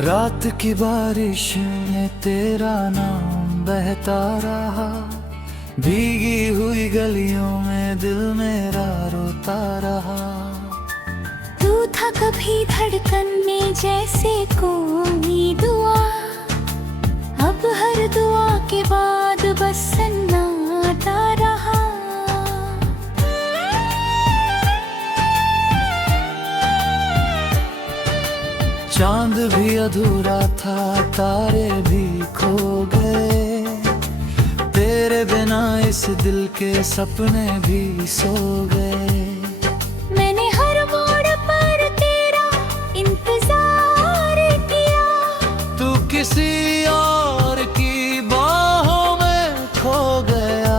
रात की बारिश में तेरा नाम बहता रहा, भीगी हुई गलियों में दिल मेरा रोता रहा। तू था कभी धड़कन में जैसे कोई दुआ, अब हर दुआ के बाद बस सन्नाटा रहा। चांद भी अधूरा था, तारे भी खो गए, तेरे बिना इस दिल के सपने भी सो गए। मैंने हर मोड़ पर तेरा इंतजार किया, तू किसी और की बाहों में खो गया।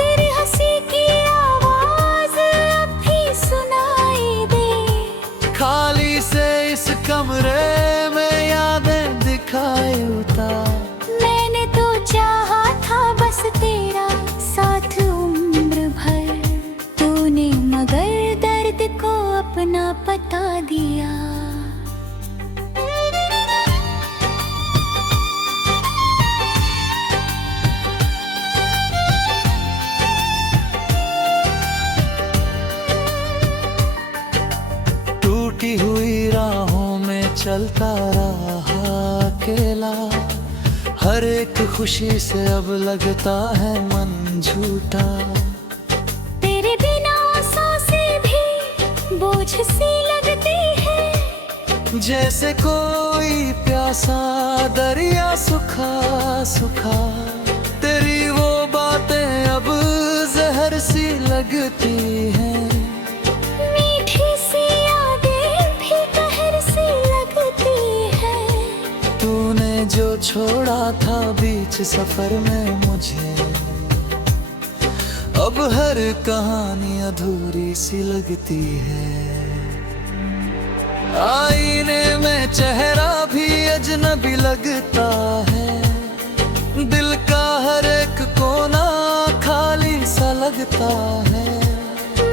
तेरी हंसी की आवाज अब भी सुनाई दे, खाली से इस कमरे में यादें दिखाई उतार। मैंने तो चाहा था बस तेरा साथ उम्र भर, तूने मगर दर्द को अपना बता दिया। टूटी हुई राहों में चलता रहा अकेला, हर एक खुशी से अब लगता है मन झूठा। तेरे बिना सांसें भी बोझ सी लगती है, जैसे कोई प्यासा दरिया सूखा सूखा। तेरी वो बातें अब जहर सी लगती हैं, मीठी सी यादें भी कहर सी लगती है। तूने जो छोड़ा था बीच सफर में मुझे, अब हर कहानी अधूरी सी लगती है। आईने में चेहरा भी अजनबी लगता है, दिल का हर एक कोना खाली सा लगता है।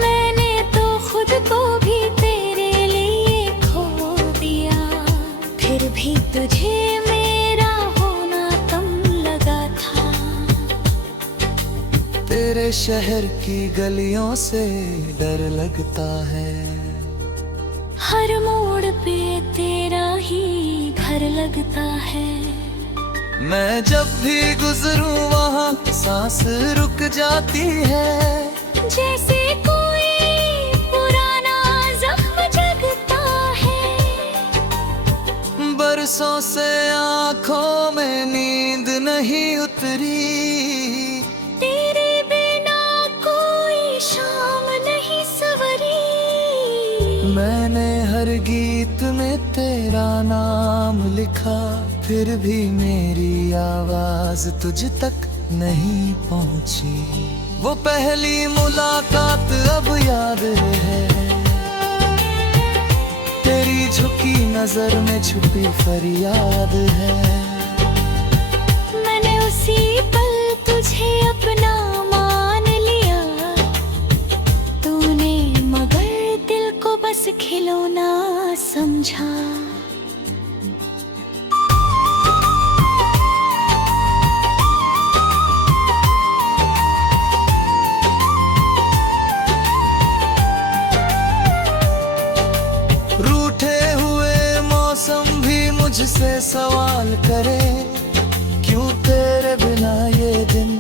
मैंने तो खुद को भी तेरे लिए खो दिया, फिर भी तुझे मेरा होना कम लगा था। तेरे शहर की गलियों से डर लगता है, हर मोड़ पे तेरा ही घर लगता है। मैं जब भी गुजरूं वहाँ सांस रुक जाती है, जैसे कोई पुराना जख्म जगता है। बरसों से आंखों में नींद नहीं उतरी, तेरे बिना कोई शाम नहीं सवरी। मैंने हर गीत में तेरा नाम लिखा, फिर भी मेरी आवाज तुझ तक नहीं पहुंची। वो पहली मुलाकात अब याद है, तेरी झुकी नजर में छुपी फरियाद है। मैंने उसी पल तुझे अपना मान लिया, तूने मगर दिल को बस खिलौना समझा। रूठे हुए मौसम भी मुझसे सवाल करे, क्यों तेरे बिना ये दिन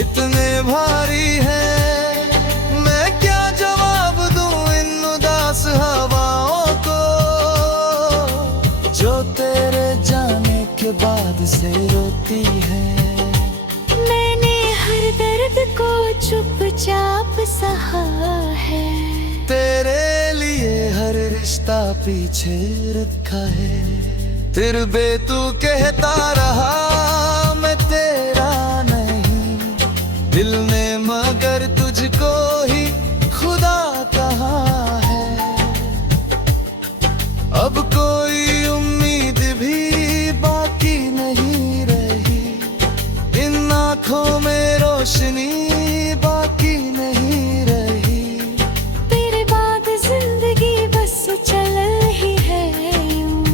इतने भारी है। मैं क्या जवाब दूं इन उदास हवाओं को, जो तेरे जाने के बाद से रोती है। मैंने हर दर्द को चुपचाप सहा है, तेरे लिए हर रिश्ता पीछे रखा है। फिर भी तू कहता रहा मैं तेरा नहीं, दिल ने मगर तुझको ही खुदा कहा है। अब कोई उम्मीद भी बाकी नहीं रही, इन आँखों में रोशनी बाकी नहीं रही। तेरे बाद जिंदगी बस चल ही है यूं,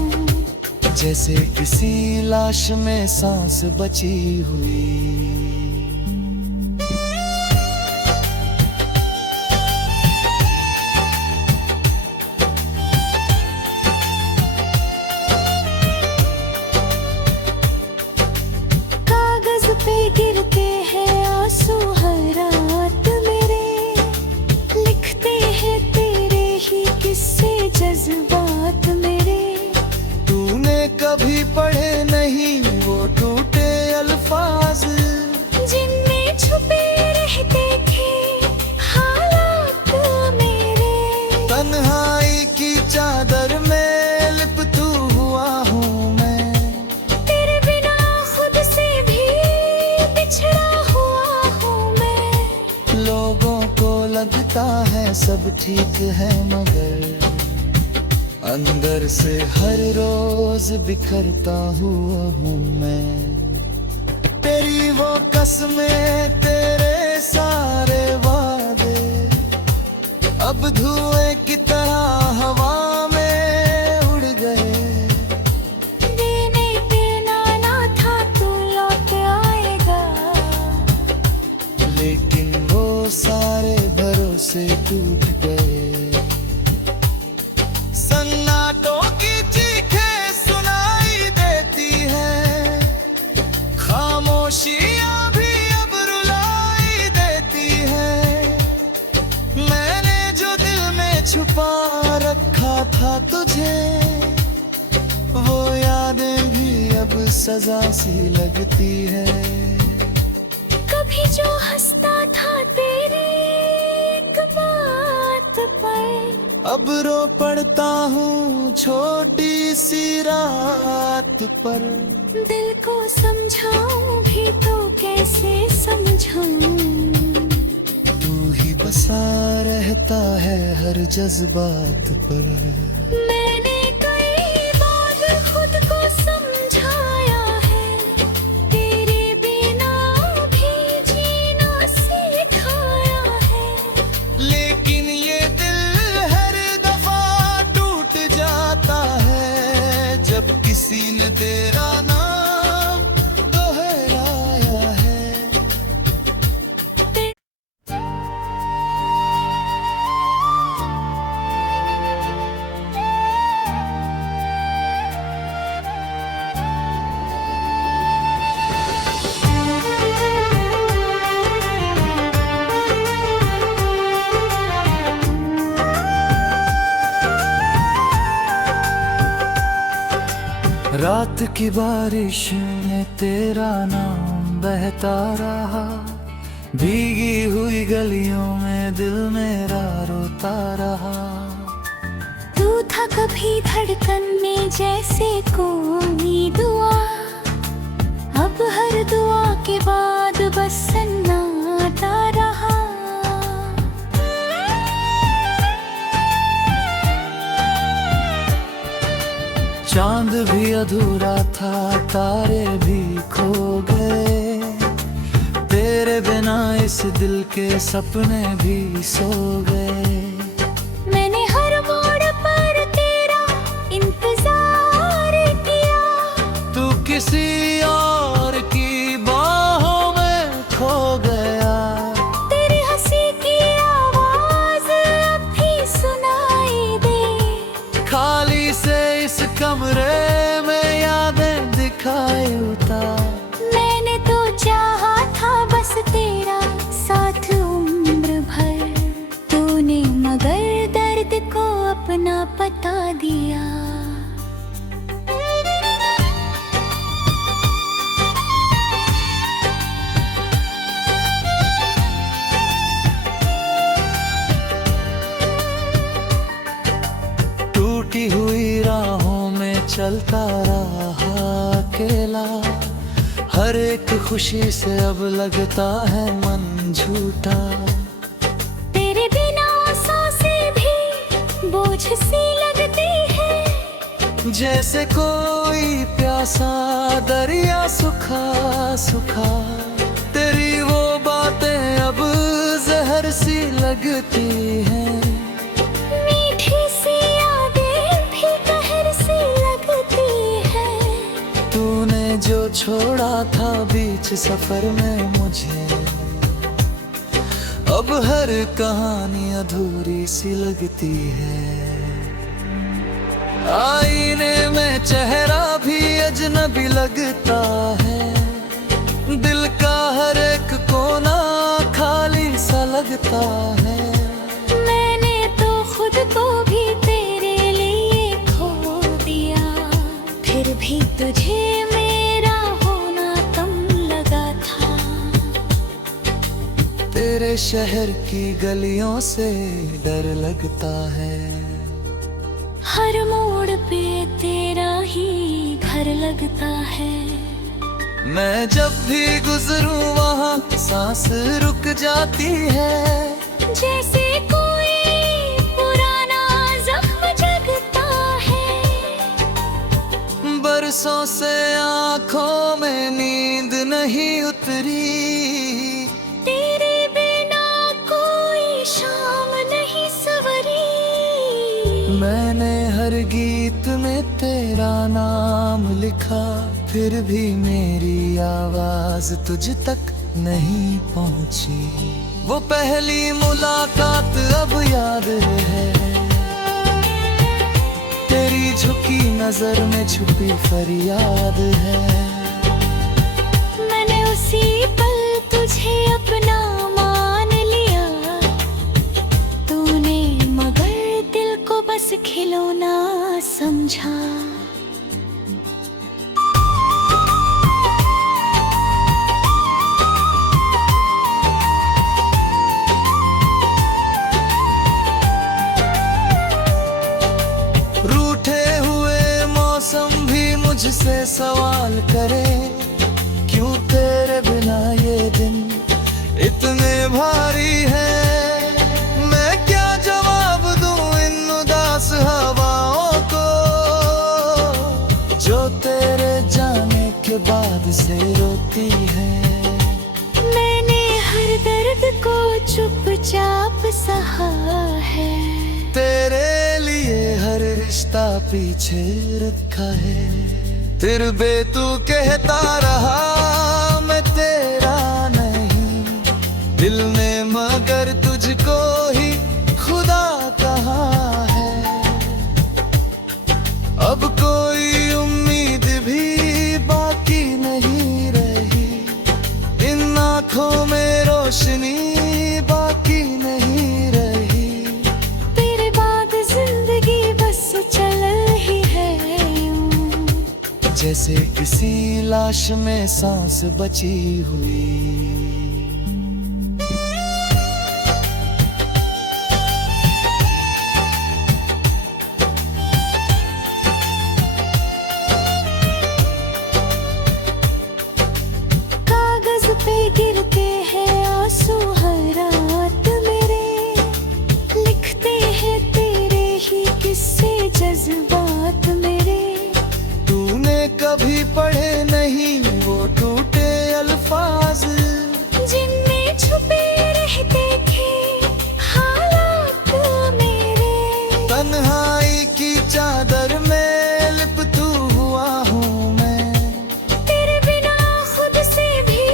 जैसे किसी लाश में सांस बची हुई। कागज पे गिरते हैं आंसू हर रात मेरे, लिखते हैं तेरे ही किस्से जज्बात मेरे। तूने कभी पढ़े नहीं वो टूटे अल्फाज, जिनमें छुपे रहते थे हालात मेरे। तन्हाई की चादर में लिपटू हुआ हूँ मैं, तेरे बिना खुद से भी बिछड़ा हुआ हूँ मैं। लोगों को लगता है सब ठीक है मगर अंदर से हर रोज बिखरता हुआ हूँ मैं। तेरी वो कसमें तेरे सारे वादे अब धुएं की तरह हवा में उड़ गए। देने देना ना था तू लौट आएगा, लेकिन वो सारे भरोसे टूट गए। सन्नाटों की चीखें सुनाई देती हैं, खामोशियां भी अब रुलाई देती हैं। मैंने जो दिल में छुपा रखा था तुझे, वो यादें भी अब सजा सी लगती है। कभी जो हंसता था तेरी एक बात पर, अब रो पड़ता हूँ छोटी सी रात पर। दिल को समझाऊं भी तो कैसे समझाऊं। तू ही बसा रहता है हर जज्बात पर। मैंने कई बार खुद को समझाया है, तेरे बिना भी जीना सिखाया है। लेकिन ये दिल हर दफा टूट जाता है जब किसी ने तेरा नाम दोहराया है। रात की बारिश में तेरा नाम बहता रहा, भीगी हुई गलियों में दिल मेरा रोता रहा। तू था कभी धड़कन में जैसे कोई दुआ, अब हर दुआ के बाद बस सन्नाटा रहा। चांद भी अधूरा था, तारे भी खो गए, तेरे बिना इस दिल के सपने भी सो गए। मैंने हर मोड़ पर तेरा इंतजार किया, तू किसी और की बाहों में खो गया। तेरी हंसी की आवाज अब भी सुनाई दे। खाली से इस कमरे में यादें दिखाई उतार। मैंने तो चाहा था बस तेरा साथ उम्र भर, तूने मगर दर्द को अपना बता दिया। टूटी हुई राहों में चलता रहा अकेला, हर एक खुशी से अब लगता है मन झूठा। तेरे बिना सांसें भी बोझ सी लगती है, जैसे कोई प्यासा दरिया सूखा सूखा। तेरी वो बातें अब जहर सी लगती हैं, मीठी सी यादें भी कहर सी लगती है। छोड़ा था बीच सफर में मुझे, अब हर कहानी अधूरी सी लगती है। आईने में चेहरा भी अजनबी लगता है, दिल का हर एक कोना खाली सा लगता है। मैंने तो खुद को भी तेरे लिए खो दिया, फिर भी तुझे मेरा होना कम लगा था। तेरे शहर की गलियों से डर लगता है, हर मोड़ पे तेरा ही घर लगता है। मैं जब भी गुजरूं वहाँ सांस रुक जाती है, जैसे कोई पुराना जख्म जगता है। बरसों से आंखों में नींद नहीं उतरी, तेरे बिना कोई शाम नहीं सवरी। मैंने हर गीत में तेरा नाम लिखा, फिर भी मेरी आवाज तुझ तक नहीं पहुंची। वो पहली मुलाकात अब याद है, तेरी झुकी नजर में छुपी फरियाद है। मैंने उसी पल तुझे अपना मान लिया, तूने मगर दिल को बस खिलौना समझा। रूठे हुए मौसम भी मुझसे सवाल करे, क्यों तेरे बिना ये दिन इतने भारी है। मैं क्या जवाब दूं इन उदास हवाओं को, जो तेरे जाने के बाद से रोती है। मैंने हर दर्द को चुपचाप सहा है, तेरे लिए हर रिश्ता पीछे रखा है। फिर भी तू कहता रहा मैं तेरा नहीं, दिल में मगर तुझको ही खुदा कहा है। अब कोई उम्मीद भी बाकी नहीं रही, इन आँखों में रोशनी बाकी नहीं रही। तेरे बाद जिंदगी बस चल ही है यूं, जैसे किसी लाश में सांस बची हुई। कागज पे गिरते हैं आंसू हर रात मेरे, लिखते हैं तेरे ही किस्से जज्बात मेरे। तूने कभी पढ़े नहीं वो टूटे अल्फाज, जिनमें छुपे रहते थे हालात मेरे। तन्हाई की चादर में लिपटू हुआ हूँ मैं, तेरे बिना खुद से भी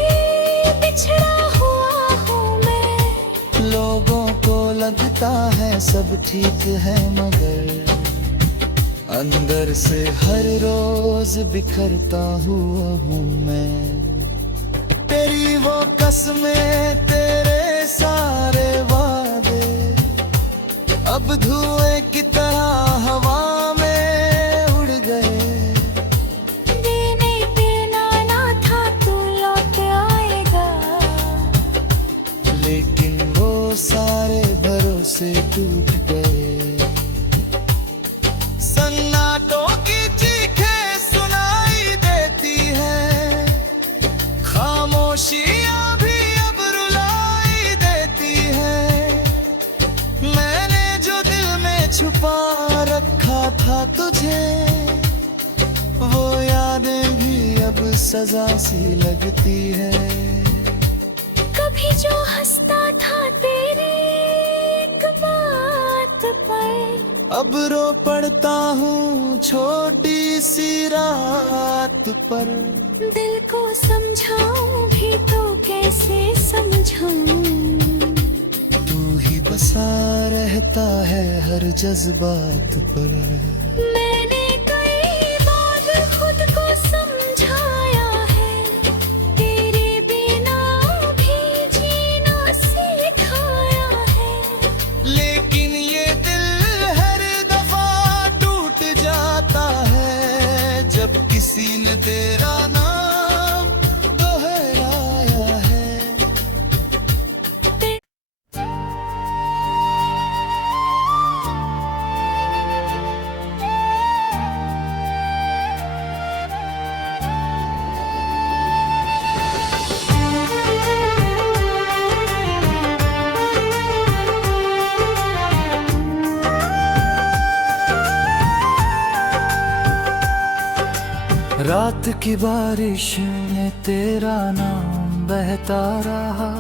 बिछड़ा हुआ हूँ मैं। लोगों को लगता है सब ठीक है, मगर अंदर से हर रोज बिखरता हुआ हूँ मैं। तेरी वो कसमें तेरे सारे वादे अब धुएं की तरह हवा में उड़ गए। देने देना ना था तू लौट आएगा, लेकिन वो सारे भरोसे टूट गए। सन्नाटों की चीखें सुनाई देती है, खामोशियां भी अब रुलाई देती है। मैंने जो दिल में छुपा रखा था तुझे, वो यादें भी अब सजा सी लगती है। कभी जो हंसता था तेरी एक बात पर, अब रो पड़ता हूँ छोटी सी रात पर। दिल को समझाऊं भी तो कैसे समझाऊं, तू ही बसा रहता है हर जज्बात पर। मैंने कई बार खुद को समझाया है, तेरे बिना भी जीना सिखाया है। लेकिन ये दिल हर दफा टूट जाता है जब किसी ने तेरा नाम दोहराया है। रात की बारिश में तेरा नाम बहता रहा,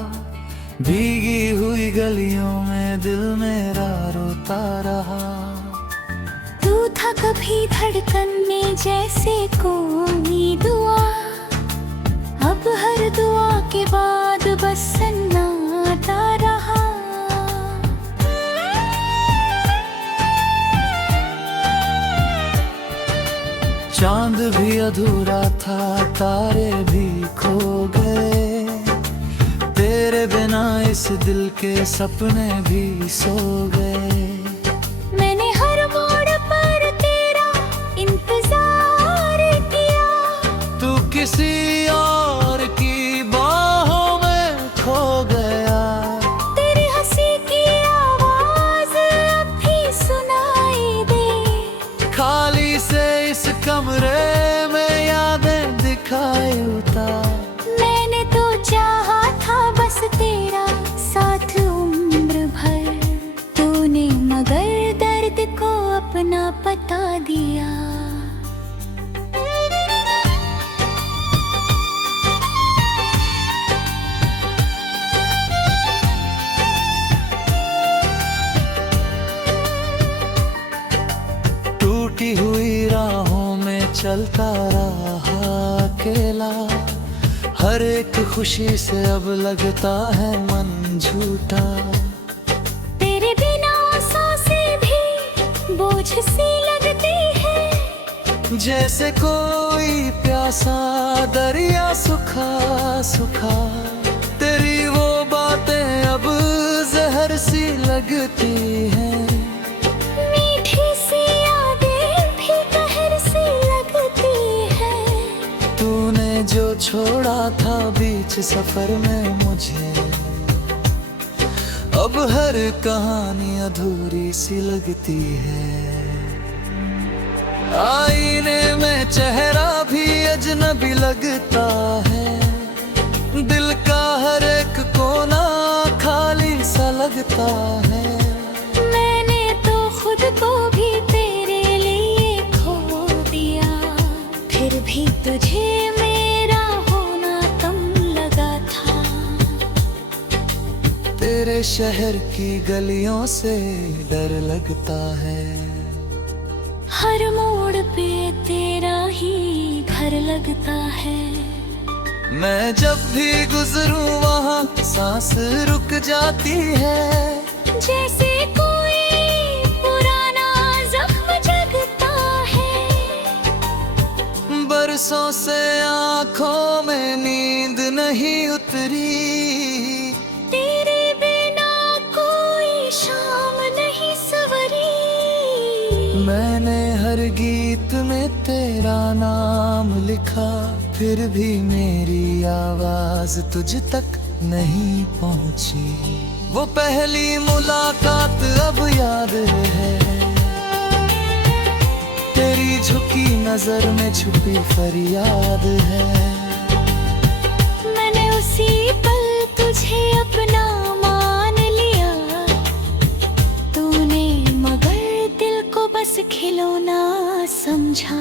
भीगी हुई गलियों में दिल मेरा रोता रहा। तू था कभी धड़कन में जैसे कोई दुआ, अब हर दुआ के बाद बस सन्नाटा रहा। चांद भी अधूरा था, तारे भी खो गए, तेरे बिना इस दिल के सपने भी सो गए। मैंने हर मोड़ पर तेरा इंतजार किया, तू किसी और की बाहों में खो गया। तेरी हंसी की आवाज अब भी सुनाई दे, खाली से इस कमरे में यादें दिखाई उतार। मैंने तो चाहा था बस तेरा साथ उम्र भर, तूने मगर दर्द को अपना बता दिया। टूटी हुई राहों में चलता रहा अकेला, हर एक खुशी से अब लगता है मन झूठा। तेरे बिना सांसें भी बोझ सी लगती है, जैसे कोई प्यासा दरिया सूखा सूखा। तेरी वो बातें अब जहर सी लगती हैं, मीठी सी यादें भी कहर सी लगती है। तूने जो छोड़ा था बीच सफर में मुझे, अब हर कहानी अधूरी सी लगती है। आईने में चेहरा भी अजनबी लगता है, दिल का हर एक कोना खाली सा लगता है। मैंने तो खुद को भी तेरे लिए खो दिया, फिर भी तुझे मेरा होना कम लगा था। तेरे शहर की गलियों से डर लगता है, हर मोड़ पे तेरा ही घर लगता है। मैं जब भी गुजरूं वहाँ सांस रुक जाती है, जैसे कोई पुराना जख्म जगता है। बरसों से आंखों में नींद नहीं उतरी, तेरे बिना कोई शाम नहीं सवरी। मैंने हर गीत में तेरा नाम लिखा, फिर भी मेरी आवाज तुझ तक नहीं पहुंची। वो पहली मुलाकात अब याद है, तेरी झुकी नजर में छुपी फरियाद है। मैंने उसी पल तुझे अपना मान लिया, तूने मगर दिल को बस खिलौना समझा।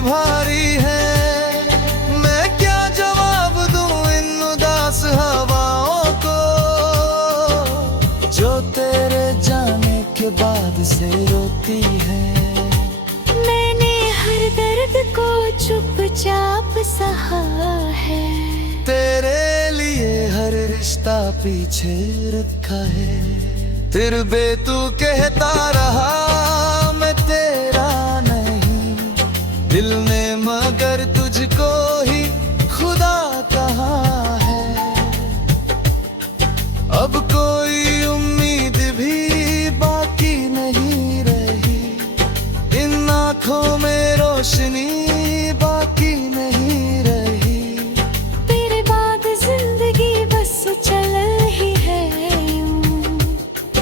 भारी है। मैं क्या जवाब दूं इन उदास हवाओं को, जो तेरे जाने के बाद से रोती है। मैंने हर दर्द को चुपचाप सहा है, तेरे लिए हर रिश्ता पीछे रखा है। फिर भी तू कहता रहा मैं तेरा नहीं, दिल में मगर तुझको ही खुदा कहा है। अब कोई उम्मीद भी बाकी नहीं रही, इन आँखों में रोशनी बाकी नहीं रही। तेरे बाद जिंदगी बस चल ही है यूं,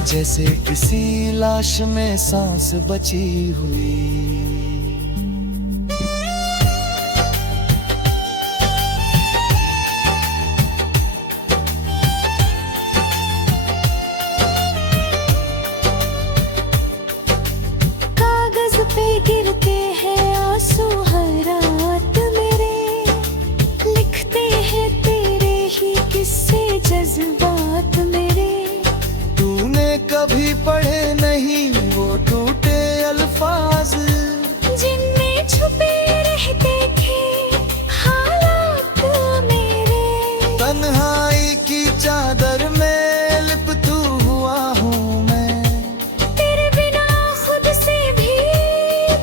जैसे किसी लाश में सांस बची हुई। कागज पे गिरते हैं आंसू हर रात मेरे, लिखते हैं तेरे ही किस्से जज्बात मेरे। तूने कभी पढ़े नहीं वो टूटे अल्फाज, जिनमें छुपे रहते थे हालात मेरे। तन्हाई की चादर में लिपटू हुआ हूँ मैं, तेरे बिना खुद से भी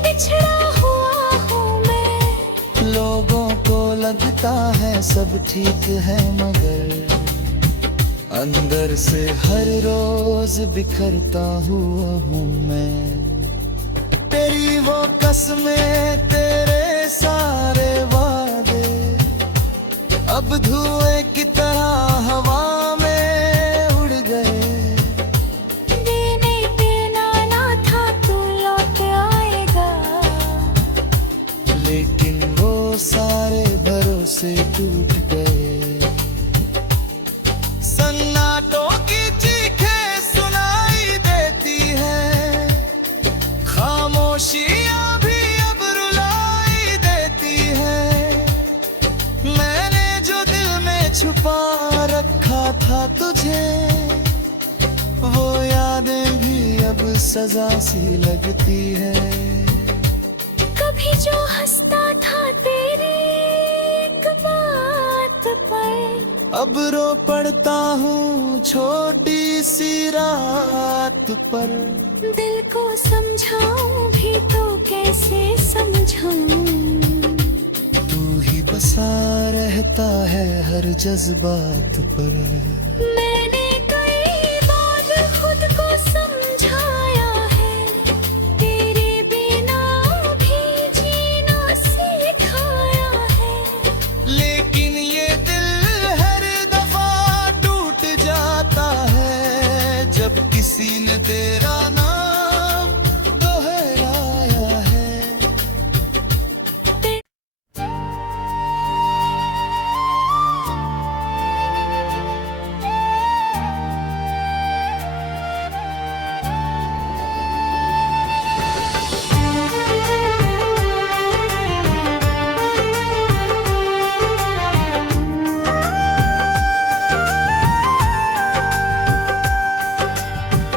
बिछड़ा हुआ हूँ मैं। लोगों को लगता है सब ठीक है मगर अंदर से हर रोज बिखरता हुआ हूँ मैं। तेरी वो कसमें तेरे सारे वादे अब धुएं की तरह हवा में उड़ गए। देने देना ना था तू लौट आएगा, लेकिन वो सारे भरोसे टूट गए। सन्नाटों की चीखें सुनाई देती हैं, खामोशियां भी अब रुलाई देती हैं। मैंने जो दिल में छुपा रखा था तुझे, वो यादें भी अब सजा सी लगती है। कभी जो हंसता था तेरी एक बात पर, अब रो पड़ता हूँ छोटी सी रात पर। दिल को समझाऊं भी तो कैसे समझाऊं, तू ही बसा रहता है हर जज्बात पर। मैंने कई बार खुद को समझाया है, तेरे बिना भी जीना सिखाया है। लेकिन ये दिल हर दफा टूट जाता है जब किसी ने तेरा नाम दोहराया है।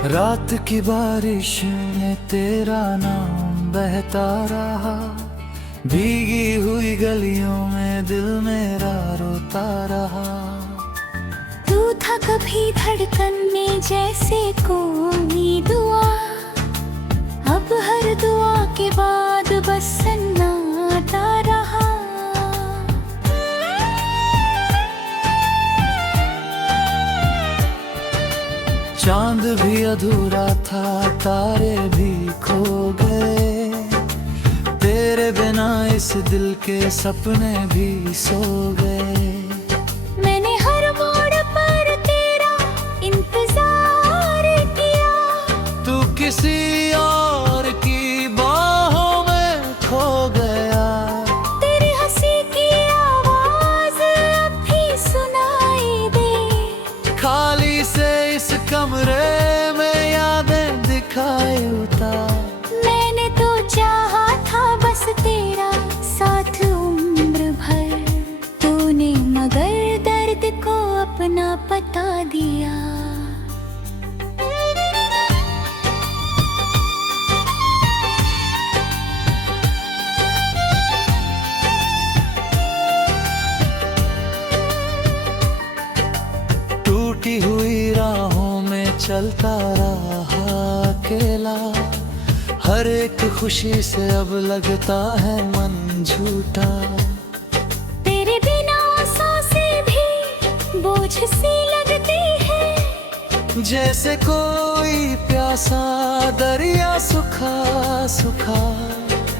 रात की बारिश में तेरा नाम बहता रहा, भीगी हुई गलियों में दिल मेरा रोता रहा। तू था कभी धड़कन में जैसे कोई दुआ, अब हर दुआ के बाद बस सन्नाटा रहा। चांद भी अधूरा था, तारे भी खो गए, तेरे बिना इस दिल के सपने भी सो गए। मैंने हर मोड़ पर तेरा इंतजार किया, तू किसी और की बाहों में खो गया। तेरी हंसी की आवाज अब भी सुनाई दे, खाली से इस कमरे में यादें दिखाई उतार। मैंने तो चाहा था बस तेरा हर एक खुशी से अब लगता है मन झूठा। तेरे बिना सांसें भी बोझ सी लगती है, जैसे कोई प्यासा दरिया सूखा सूखा।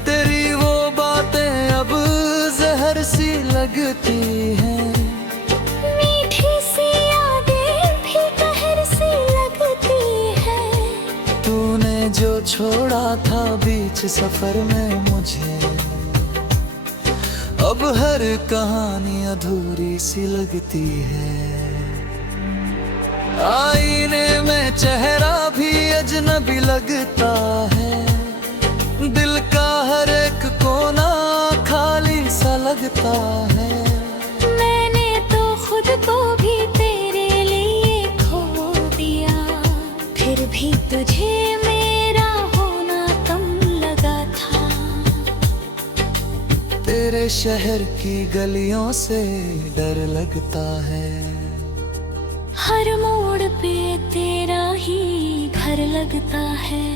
तेरी वो बातें अब जहर सी लगती हैं, मीठी सी यादें भी कहर सी लगती है। तूने जो छोड़ा था बीच सफर में मुझे, अब हर कहानी अधूरी सी लगती है। आईने में चेहरा भी अजनबी लगता है, दिल का हर एक कोना खाली सा लगता है। मैंने तो खुद को भी तेरे लिए खो दिया, फिर भी तुझे मेरा होना कम लगा था। तेरे शहर की गलियों से डर लगता है, हर मोड़ पे तेरा ही घर लगता है।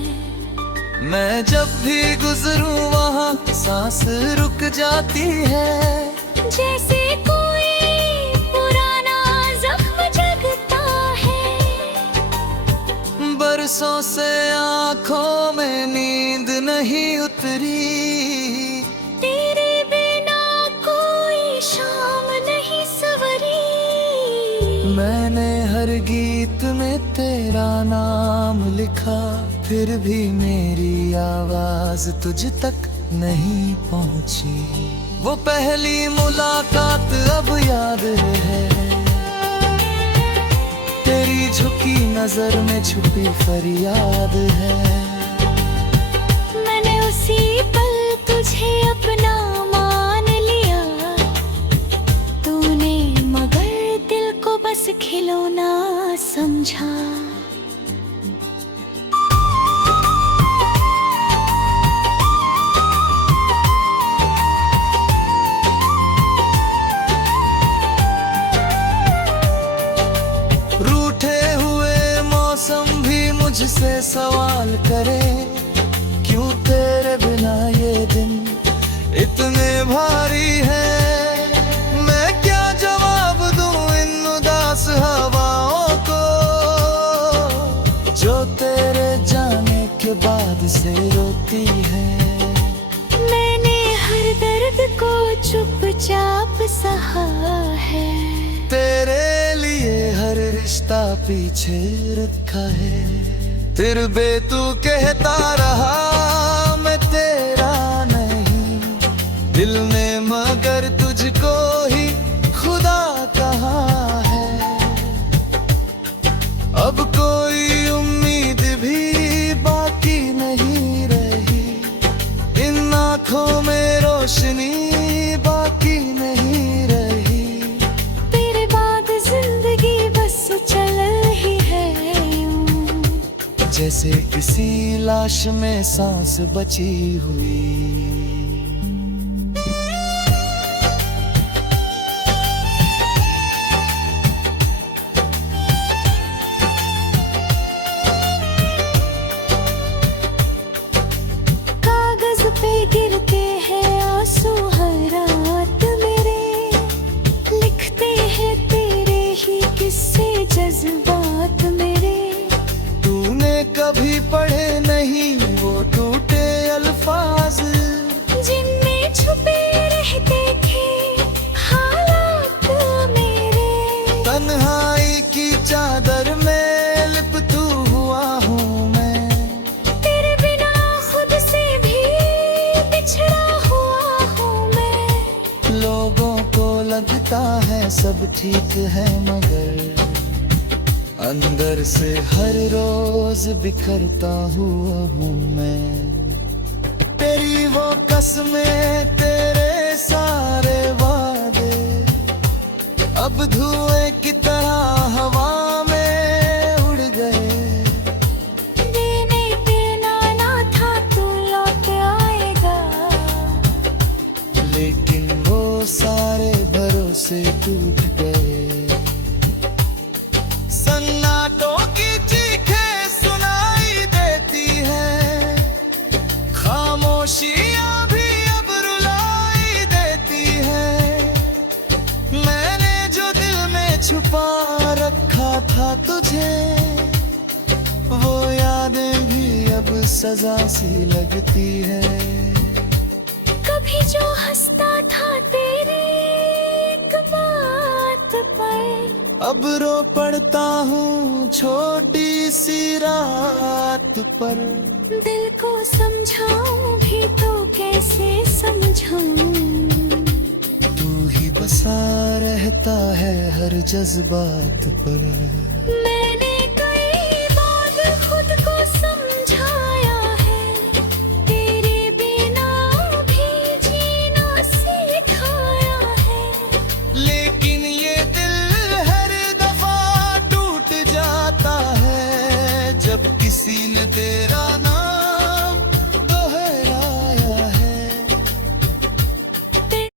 मैं जब भी गुजरूं वहाँ सांस रुक जाती है, जैसे कोई पुराना जख्म जगता है। बरसों से आंखों में नींद नहीं उतरी, तेरे बिना कोई शाम नहीं सवरी। मैंने हर गीत में तेरा नाम लिखा, फिर भी मेरी आवाज तुझ तक नहीं पहुंची। वो पहली मुलाकात अब याद है, तेरी झुकी नजर में छुपी फरियाद है। मैंने उसी पल तुझे अपना मान लिया, तूने मगर दिल को बस खिलौना समझा। रूठे हुए मौसम भी मुझसे सवाल करे, क्यों तेरे बिना ये दिन इतने भारी है। मैं क्या जवाब दूं इन उदास हवाओं को, जो तेरे जाने के बाद से रोती है। मैंने हर दर्द को चुपचाप सहा है, तेरे लिए हर रिश्ता पीछे रखा है। फिर भी तू कहता रहा मैं तेरा नहीं, दिल में मगर तुझको ही खुदा कहा है। अब कोई उम्मीद भी बाकी नहीं रही, इन आँखों में रोशनी बाकी नहीं रही। तेरे बाद जिंदगी बस चल ही है यूं, जैसे किसी लाश में सांस बची हुई। कागज पे गिरते हैं आंसू हर रात मेरे, लिखते हैं तेरे ही किस्से जज्बात मेरे। तूने कभी पढ़े नहीं वो टूटे अल्फाज, जिनमें छुपे रहते थे हालात मेरे। तन्हाई की चादर में लिपटू हुआ हूँ मैं, तेरे बिना खुद से भी बिछड़ा हुआ हूँ मैं। लोगों को लगता है सब ठीक है, मगर अंदर से हर रोज बिखरता हुआ हूँ मैं। तेरी वो कसमें तेरे सारे वादे अब धुएं की तरह हवा में उड़ गए। देने देना ना था तू लौट आएगा, लेकिन वो सारे भरोसे टूट गए। सन्नाटों की चीखें सुनाई देती हैं, था तुझे, वो यादें भी अब सजा सी लगती है। कभी जो हंसता था तेरी एक बात पर, अब रो पड़ता हूँ छोटी सी रात पर। दिल को समझाऊं भी तो कैसे समझाऊं, तू ही बसा रहता है हर जज्बात पर।